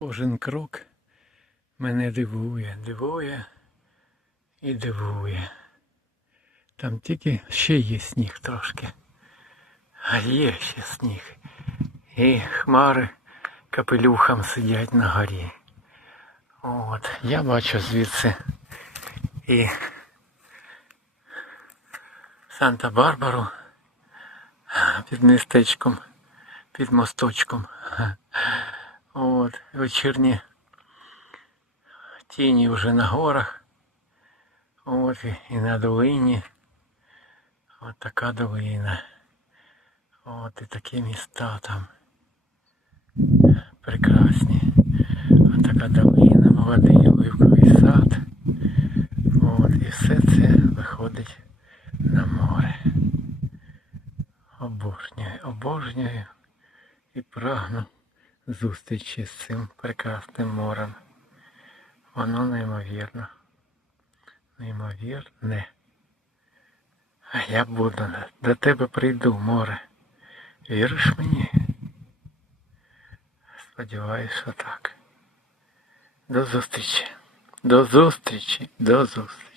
Кожен крок мене дивує, дивує і дивує. Там тільки ще є сніг трошки. А є ще сніг. І хмари капелюхом сидять на горі. От, я бачу звідси і Санта-Барбару під містечком, під мосточком. От, вечірні тіні вже на горах. От і, на долині. От така долина. От і такі міста там. Прекрасні. От така долина, молодий оливковий сад. От, і все це виходить на море. Обожнюю, обожнюю і прагну зустрічі з цим прекрасним морем. Воно неймовірно. Неймовірне. А я буду до тебе прийду, море. Віриш мені? Сподіваюсь, що так. До зустрічі. До зустрічі. До зустрічі.